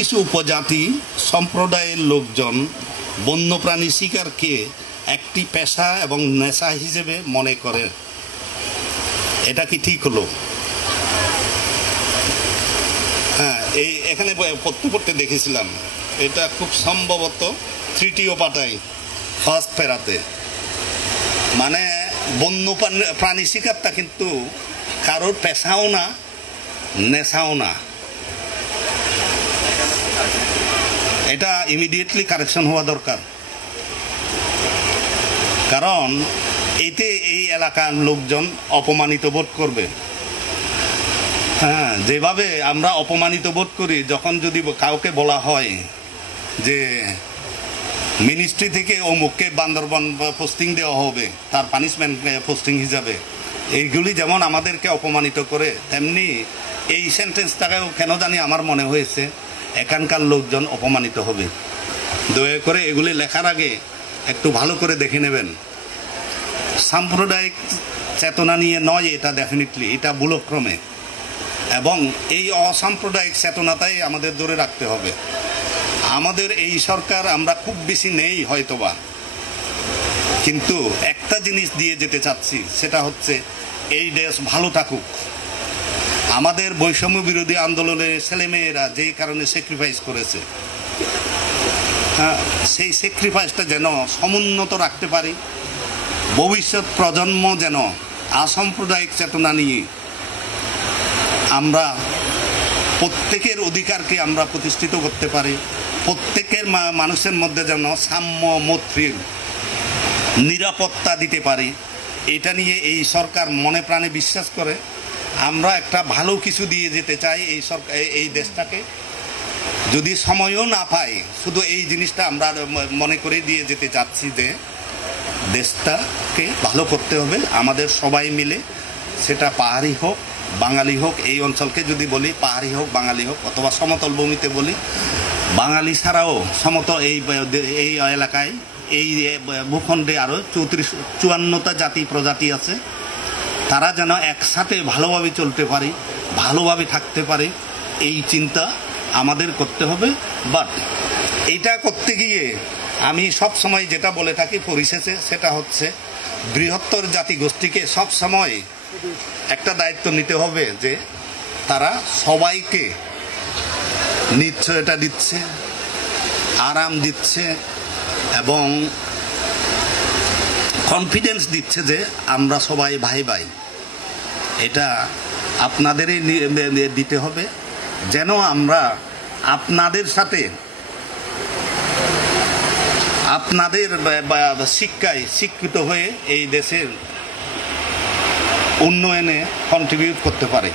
কিছু উপজাতি সম্প্রদায়ের লোকজন বন্যপ্রাণী শিকারকে একটি পেশা এবং নেশা হিসেবে মনে করে। এটা কি ঠিক হলো? হ্যাঁ, এই এখানে পড়তে পড়তে দেখেছিলাম, এটা খুব সম্ভবত তৃতীয় পাতায় ফার্স্ট প্যারাতে। মানে বন্য প্রাণী শিকারটা কিন্তু কারোর পেশাও না, নেশাও না। এটা ইমিডিয়েটলি কারেকশন হওয়া দরকার, কারণ এতে এই এলাকার লোকজন অপমানিত বোধ করবে। হ্যাঁ, যেভাবে আমরা অপমানিত বোধ করি যখন যদি কাউকে বলা হয় যে মিনিস্ট্রি থেকে অমুককে বান্দরবান পোস্টিং দেওয়া হবে তার পানিশমেন্ট পোস্টিং হিসাবে, এইগুলি যেমন আমাদেরকে অপমানিত করে, তেমনি এই সেন্টেন্সটাকেও কেন জানি আমার মনে হয়েছে এখানকার লোকজন অপমানিত হবে। দয়া করে এগুলি লেখার আগে একটু ভালো করে দেখে নেবেন। সাম্প্রদায়িক চেতনা নিয়ে নয় এটা, ডেফিনেটলি এটা ভুলক্রমে, এবং এই অসাম্প্রদায়িক চেতনাটাই আমাদের ধরে রাখতে হবে। আমাদের এই সরকার আমরা খুব বেশি নেই হয়তোবা, কিন্তু একটা জিনিস দিয়ে যেতে চাচ্ছি, সেটা হচ্ছে এই দেশ ভালো থাকুক। আমাদের বৈষম্য বিরোধী আন্দোলনের ছেলেমেয়েরা যেই কারণে স্যাক্রিফাইস করেছে, হ্যাঁ, সেই স্যাক্রিফাইসটা যেন সমুন্নত রাখতে পারি। ভবিষ্যৎ প্রজন্ম যেন অসাম্প্রদায়িক চেতনা নিয়ে আমরা প্রত্যেকের অধিকারকে আমরা প্রতিষ্ঠিত করতে পারি। প্রত্যেকের মানুষের মধ্যে যেন সাম্য, মৈত্রীর নিরাপত্তা দিতে পারি। এটা নিয়ে এই সরকার মনে প্রাণে বিশ্বাস করে। আমরা একটা ভালো কিছু দিয়ে যেতে চাই এই সরকার, এই দেশটাকে। যদি সময়ও না পাই, শুধু এই জিনিসটা আমরা মনে করে দিয়ে যেতে চাচ্ছি যে দেশটাকে ভালো করতে হবে আমাদের সবাই মিলে। সেটা পাহাড়ি হোক, বাঙালি হোক, এই অঞ্চলকে যদি বলি পাহাড়ি হোক, বাঙালি হোক, অথবা সমতল ভূমিতে বলি বাঙালি ছাড়াও সমতল এই এলাকায়, এই ভূখণ্ডে আরও 54টা জাতি প্রজাতি আছে। তারা যেন একসাথে ভালোভাবে চলতে পারে, ভালোভাবে থাকতে পারে, এই চিন্তা আমাদের করতে হবে। বাট এইটা করতে গিয়ে আমি সব সময় যেটা বলে থাকি পরিশেষে, সেটা হচ্ছে বৃহত্তর জাতিগোষ্ঠীকে সব সময় একটা দায়িত্ব নিতে হবে যে তারা সবাইকে নিশ্চয়তা দিচ্ছে, আরাম দিচ্ছে এবং কনফিডেন্স দিচ্ছে যে আমরা সবাই ভাই ভাই। এটা আপনাদেরই দিতে হবে, যেন আমরা আপনাদের সাথে আপনাদের শিক্ষায় শিক্ষিত হয়ে এই দেশের উন্নয়নে কন্ট্রিবিউট করতে পারে।